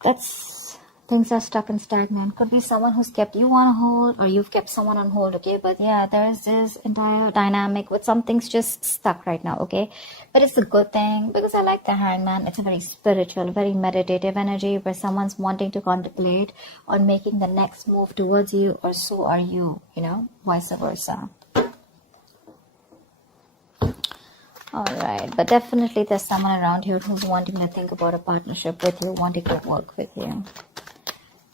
Things are stuck and stagnant. Could be someone who's kept you on hold, or you've kept someone on hold, okay? But yeah, there is this entire dynamic with something's just stuck right now, okay? But it's a good thing, because I like the Hangman. It's a very spiritual, very meditative energy where someone's wanting to contemplate on making the next move towards you, or so are you, vice versa. Alright, but definitely there's someone around here who's wanting to think about a partnership with you, wanting to work with you.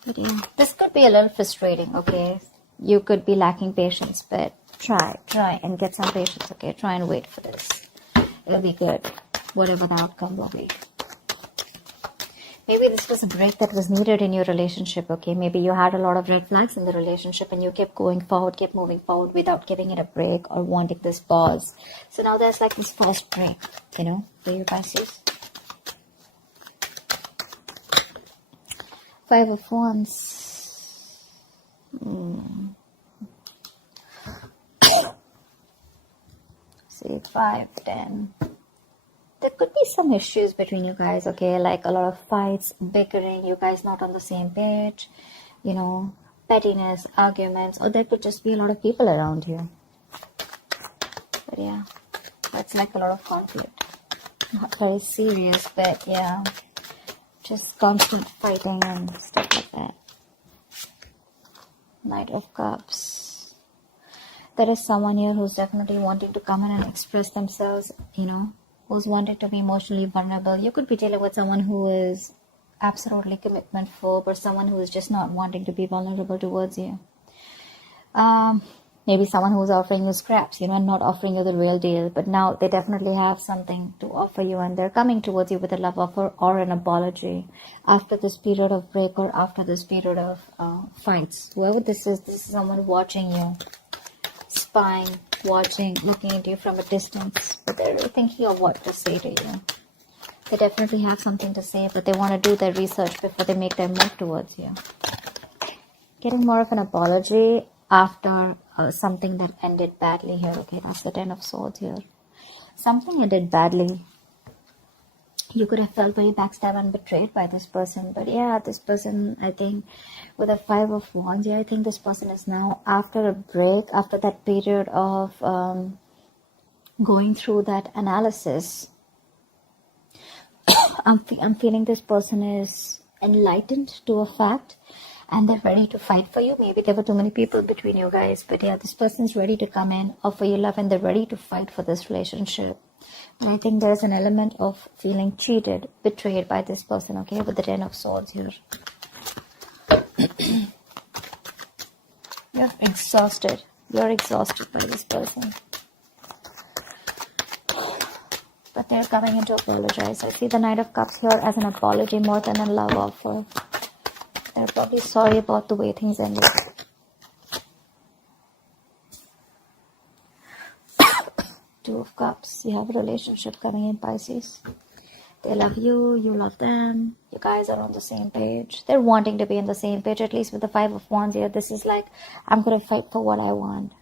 But yeah, this could be a little frustrating, okay? You could be lacking patience, but try and get some patience, okay? Try and wait for this. It'll be good, whatever the outcome will be. Maybe this was a break that was needed in your relationship, okay? Maybe you had a lot of red flags in the relationship and you kept going forward, kept moving forward without giving it a break or wanting this pause. So now there's like this forced break, for you Pisces. 5 of Wands. See, 5, 10. There could be some issues between you guys, okay? Like a lot of fights, bickering, you guys not on the same page, pettiness, arguments, or there could just be a lot of people around you. But yeah, that's like a lot of conflict. Not very serious, but yeah. Just constant fighting and stuff like that. Knight of Cups. There is someone here who's definitely wanting to come in and express themselves, who's wanting to be emotionally vulnerable. You could be dealing with someone who is absolutely commitment phobe, or someone who is just not wanting to be vulnerable towards you. Maybe someone who's offering you scraps, and not offering you the real deal. But now they definitely have something to offer you, and they're coming towards you with a love offer or an apology after this period of break, or after this period of fights. Whoever this is someone watching you, spying, watching, looking at you from a distance. But they're really thinking of what to say to you. They definitely have something to say, but they want to do their research before they make their move towards you. Getting more of an apology after something that ended badly here, okay? That's the 10 of Swords here. Something ended badly. You could have felt very backstabbed and betrayed by this person. But yeah, this person, I think, with a 5 of Wands, I think this person is now, after a break, after that period of going through that analysis, I'm feeling this person is enlightened to a fact, and they're ready to fight for you. Maybe there were too many people between you guys, but yeah, this person's ready to come in, offer you love, and they're ready to fight for this relationship. And I think there's an element of feeling cheated, betrayed by this person, okay, with the 10 of Swords here. You're exhausted. You're exhausted by this person. But they're coming in to apologize. I see the Knight of Cups here as an apology more than a love offer. They're probably sorry about the way things ended. Two of Cups. You have a relationship coming in, Pisces. They love you. You love them. You guys are on the same page. They're wanting to be on the same page, at least with the 5 of Wands here. This is like, I'm going to fight for what I want.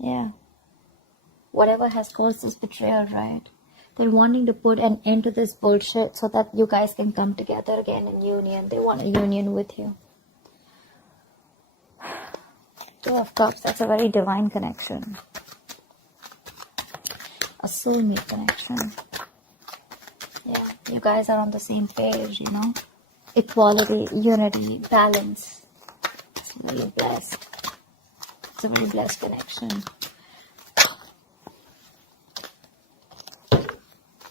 Yeah. Whatever has caused this betrayal, right? They're wanting to put an end to this bullshit so that you guys can come together again in union. They want a union with you. 2 of Cups, that's a very divine connection. A soulmate connection. Yeah, you guys are on the same page, Equality, unity, balance. It's really blessed. It's a very blessed connection.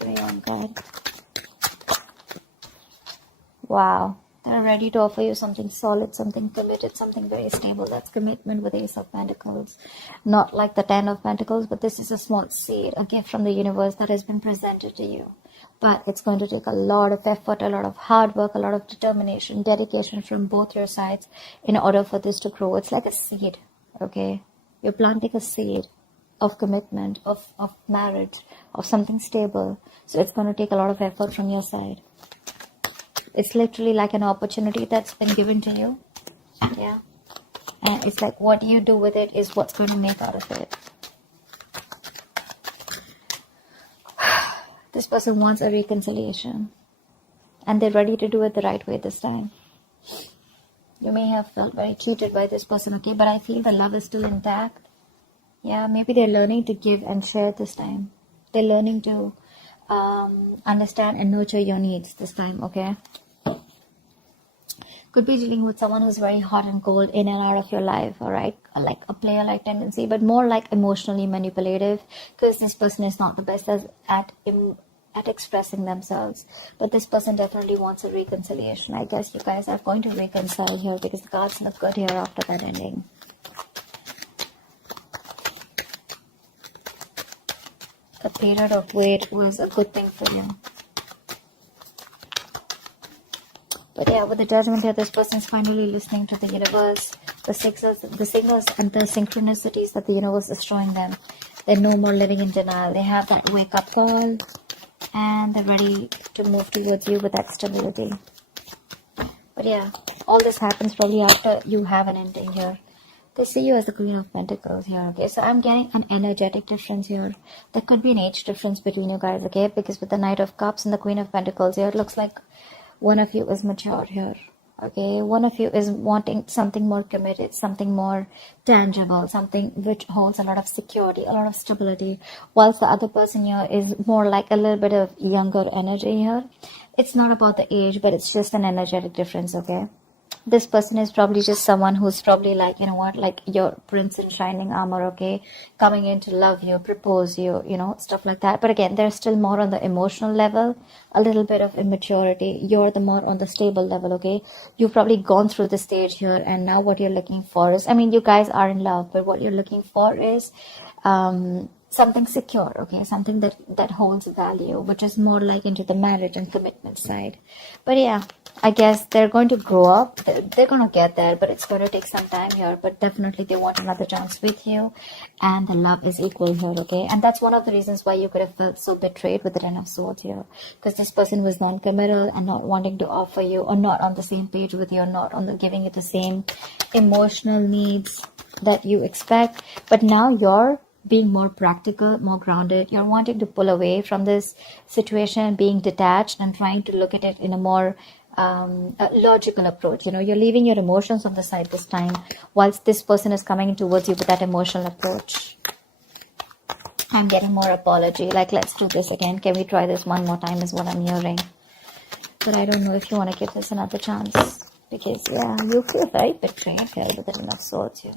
Pray on God. Wow. They're ready to offer you something solid, something committed, something very stable. That's commitment with Ace of Pentacles. Not like the 10 of Pentacles, but this is a small seed, a gift from the universe that has been presented to you. But it's going to take a lot of effort, a lot of hard work, a lot of determination, dedication from both your sides in order for this to grow. It's like a seed, okay? You're planting a seed of commitment, of marriage, of something stable. So it's going to take a lot of effort from your side. It's literally like an opportunity that's been given to you. Yeah. And it's like what you do with it is what's going to make out of it. this person wants a reconciliation. And they're ready to do it the right way this time. You may have felt very cheated by this person, okay? But I feel the love is still intact. Yeah, maybe they're learning to give and share this time. They're learning to understand and nurture your needs this time, okay? Could be dealing with someone who's very hot and cold in and out of your life, all right? Like a player-like tendency, but more like emotionally manipulative, because this person is not the best at expressing themselves. But this person definitely wants a reconciliation. I guess you guys are going to reconcile here, because the cards look good here after that ending. A period of wait was a good thing for you. But yeah, with the judgment here, this person is finally listening to the universe, the signals and the synchronicities that the universe is showing them. They're no more living in denial. They have that wake-up call, and they're ready to move towards you with that stability. But yeah, all this happens probably after you have an ending here. They see you as the Queen of Pentacles here, okay? So I'm getting an energetic difference here. There could be an age difference between you guys, okay? Because with the Knight of Cups and the Queen of Pentacles here, it looks like one of you is mature here, okay? One of you is wanting something more committed, something more tangible, something which holds a lot of security, a lot of stability, whilst the other person here is more like a little bit of younger energy here. It's not about the age, but it's just an energetic difference, okay? This person is probably just someone who's probably like, you know what, like your prince in shining armor, okay? Coming in to love you, propose you, you know, stuff like that. But again, they're still more on the emotional level, a little bit of immaturity. You're the more on the stable level, okay? You've probably gone through the stage here, and now what you're looking for is, I mean, you guys are in love, but what you're looking for is something secure, okay? Something that holds value, which is more like into the marriage and commitment side. But yeah, I guess they're going to grow up. They're going to get there, but it's going to take some time here. But definitely they want another chance with you, and the love is equal here, okay? And that's one of the reasons why you could have felt so betrayed with the Ten of Swords here, because this person was non-committal and not wanting to offer you, or not on the same page with you, or not on the giving you the same emotional needs that you expect. But now you're being more practical, more grounded. You're wanting to pull away from this situation, being detached and trying to look at it in a more a logical approach. You know, you're leaving your emotions on the side this time, whilst this person is coming towards you with that emotional approach. I'm getting more apology, like let's do this again, can we try this one more time, is what I'm hearing. But I don't know if you want to give this another chance, because yeah, you feel very betrayed here with the Ten of Swords here.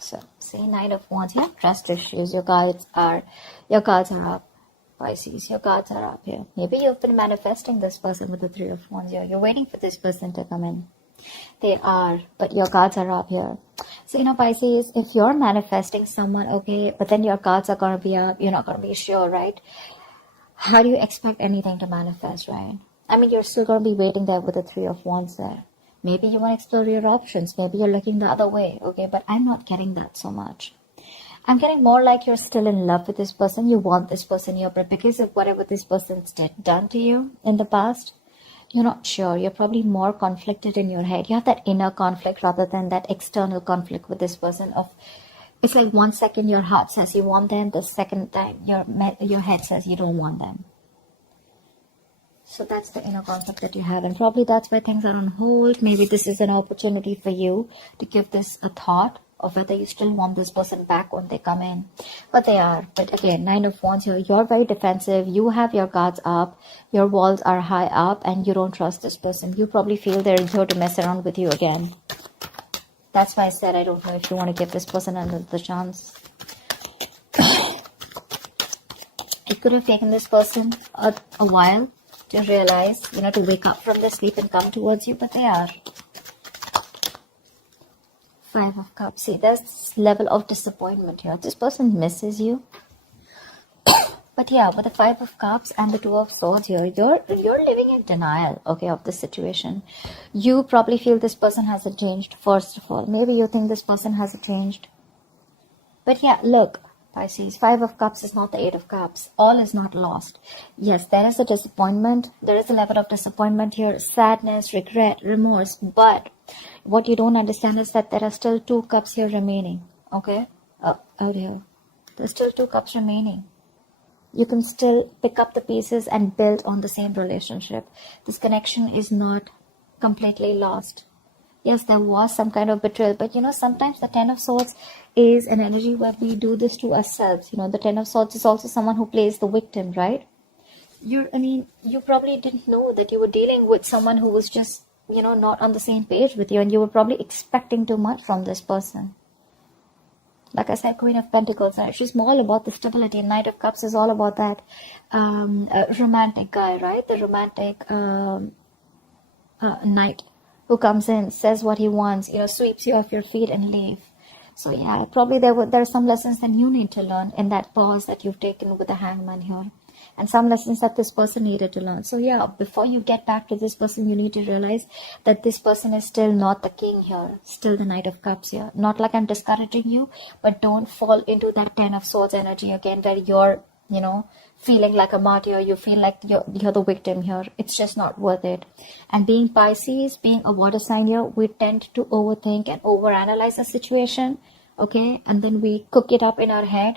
So see, Knight of Wands, you have trust issues. Your cards are up. Pisces, your cards are up here. Maybe you've been manifesting this person with the Three of Wands here. You're waiting for this person to come in. They are, but your cards are up here. So, you know, Pisces, if you're manifesting someone, okay, but then your cards are going to be up, you're not going to be sure, right? How do you expect anything to manifest, right? I mean, you're still going to be waiting there with the Three of Wands there. Maybe you want to explore your options. Maybe you're looking the other way, okay? But I'm not getting that so much. I'm getting more like you're still in love with this person. You want this person here, but because of whatever this person's done to you in the past, you're not sure. You're probably more conflicted in your head. You have that inner conflict rather than that external conflict with this person. It's like 1 second your heart says you want them, the second time your head says you don't want them. So that's the inner conflict that you have, and probably that's why things are on hold. Maybe this is an opportunity for you to give this a thought of whether you still want this person back when they come in. But they are. But again, Nine of Wands here, you're very defensive. You have your guards up. Your walls are high up, and you don't trust this person. You probably feel they're here to mess around with you again. That's why I said I don't know if you want to give this person another chance. It could have taken this person a while to realize, you know, to wake up from their sleep and come towards you, but they are. Five of Cups. See, there's this level of disappointment here. This person misses you. But yeah, with the Five of Cups and the Two of Swords here, you're living in denial, okay, of the situation. You probably feel this person hasn't changed, first of all. Maybe you think this person hasn't changed. But yeah, look, Pisces, Five of Cups is not the Eight of Cups. All is not lost. Yes, there is a disappointment. There is a level of disappointment here. Sadness, regret, remorse. But what you don't understand is that there are still 2 cups here remaining. Okay? Out here. There's still 2 cups remaining. You can still pick up the pieces and build on the same relationship. This connection is not completely lost. Yes, there was some kind of betrayal, but sometimes the Ten of Swords is an energy where we do this to ourselves. The Ten of Swords is also someone who plays the victim, right? You probably didn't know that you were dealing with someone who was just, not on the same page with you, and you were probably expecting too much from this person. Like I said, Queen of Pentacles, she's all about the stability. Knight of Cups is all about that romantic guy, right? The romantic knight who comes in, says what he wants, sweeps you off your feet and leave. So yeah, probably there are some lessons that you need to learn in that pause that you've taken with the Hangman here. And some lessons that this person needed to learn. So yeah, before you get back to this person, you need to realize that this person is still not the king here, still the Knight of Cups here. Not like I'm discouraging you, but don't fall into that Ten of Swords energy again, where you're, feeling like a martyr, you feel like you're the victim here. It's just not worth it. And being Pisces, being a water sign here, we tend to overthink and overanalyze a situation, okay? And then we cook it up in our head,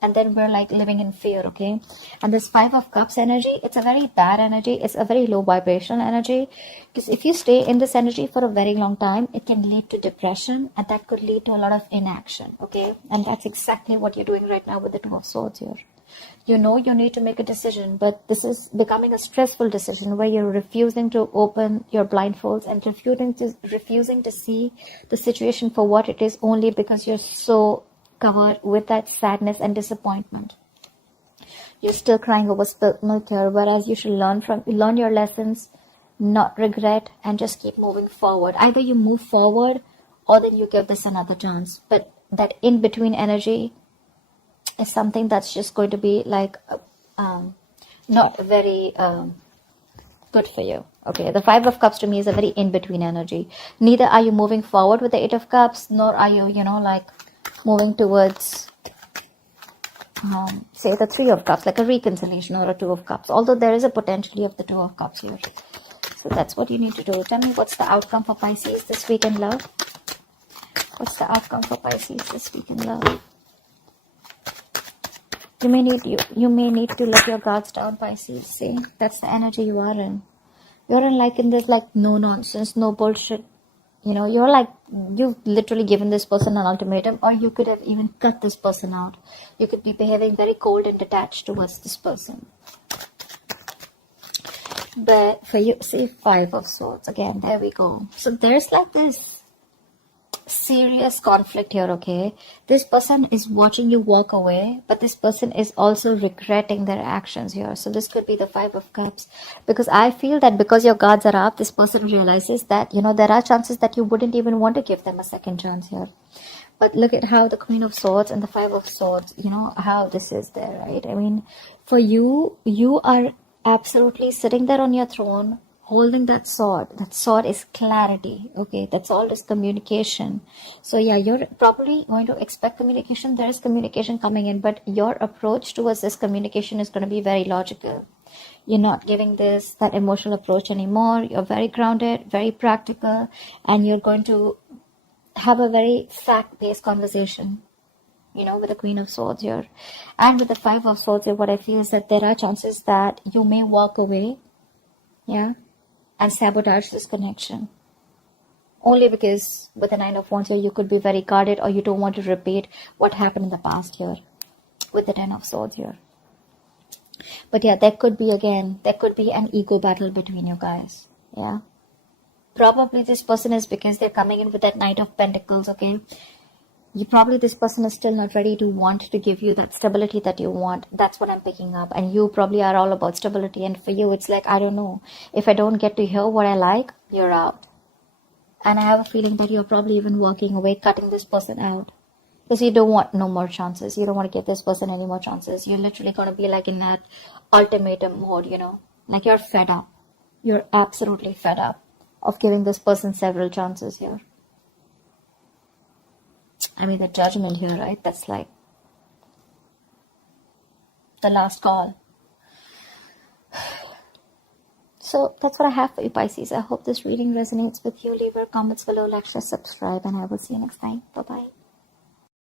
and then we're like living in fear, okay? And this Five of Cups energy, it's a very bad energy. It's a very low vibrational energy, because if you stay in this energy for a very long time, it can lead to depression, and that could lead to a lot of inaction, okay? And that's exactly what you're doing right now with the Two of Swords here. You need to make a decision, but this is becoming a stressful decision where you're refusing to open your blindfolds and refusing to see the situation for what it is, only because you're so covered with that sadness and disappointment. You're still crying over spilt milk here, whereas you should learn your lessons, not regret, and just keep moving forward. Either you move forward, or then you give this another chance. But that in-between energy is something that's just going to be like not very good for you. Okay, the Five of Cups to me is a very in-between energy. Neither are you moving forward with the Eight of Cups, nor are you, like moving towards, say, the Three of Cups, like a reconciliation, or a Two of Cups. Although there is a potentially of the Two of Cups here. So that's what you need to do. Tell me, what's the outcome for Pisces this week in love? What's the outcome for Pisces this week in love? You may need to let your guards down, Pisces. See, that's the energy you are in. You're in this no nonsense, no bullshit. You're like, you've literally given this person an ultimatum, or you could have even cut this person out. You could be behaving very cold and detached towards this person. But for you, see, Five of Swords again. There we go. So there's like this serious conflict here, okay? This person is watching you walk away, but this person is also regretting their actions here. So this could be the Five of Cups, because I feel that because your guards are up, this person realizes that there are chances that you wouldn't even want to give them a second chance here. But look at how the Queen of Swords and the Five of Swords, how this is there, right? I mean, for you are absolutely sitting there on your throne, holding that sword. That sword is clarity, okay? That's all is communication. So yeah, you're probably going to expect communication. There is communication coming in, but your approach towards this communication is going to be very logical. You're not giving that emotional approach anymore. You're very grounded, very practical, and you're going to have a very fact-based conversation, with the Queen of Swords here. And with the Five of Swords here, what I feel is that there are chances that you may walk away, yeah, and sabotage this connection. Only because with the Nine of Wands here, you could be very guarded, or you don't want to repeat what happened in the past here with the Ten of Swords here. But yeah, there could be an ego battle between you guys. Yeah. Probably this person is, because they're coming in with that Knight of Pentacles, okay? This person is still not ready to want to give you that stability that you want. That's what I'm picking up. And you probably are all about stability. And for you, it's like, I don't know. If I don't get to hear what I like, you're out. And I have a feeling that you're probably even walking away, cutting this person out. Because you don't want no more chances. You don't want to give this person any more chances. You're literally going to be like in that ultimatum mode, Like you're fed up. You're absolutely fed up of giving this person several chances here. I mean, the Judgment here, right? That's like the last call. So that's what I have for you, Pisces. I hope this reading resonates with you. Leave your comments below, like, share, subscribe, and I will see you next time. Bye-bye.